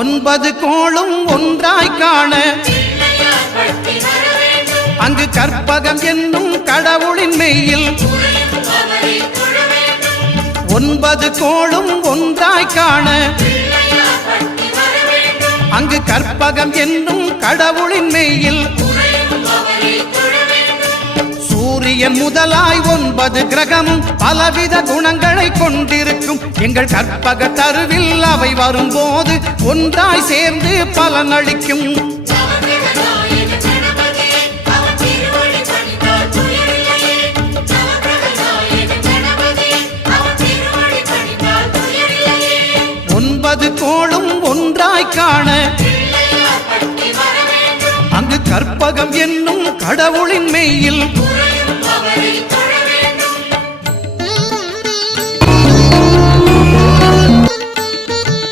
ஒன்பது கோளும் ஒன்றாய் காண அங்கு கற்பகம் என்னும் கடவுளின் மெய்யில் ஒன்பது கோளும் ஒன்றாய் காண அங்கு கற்பகம் என்னும் கடவுளின் மெய்யில் சூரியன் முதலாய் 9 கிரகமும் பலவித குணங்களை கொண்டிருக்கும் எங்கள் கற்பக தருவில் அவை வரும்போது ஒன்றாய் சேர்ந்து பலனளிக்கும். ஒன்பது கோளும் ஒன்றாய் காண அங்கு கற்பகம் என்னும் கடவுளின் மெய்யில்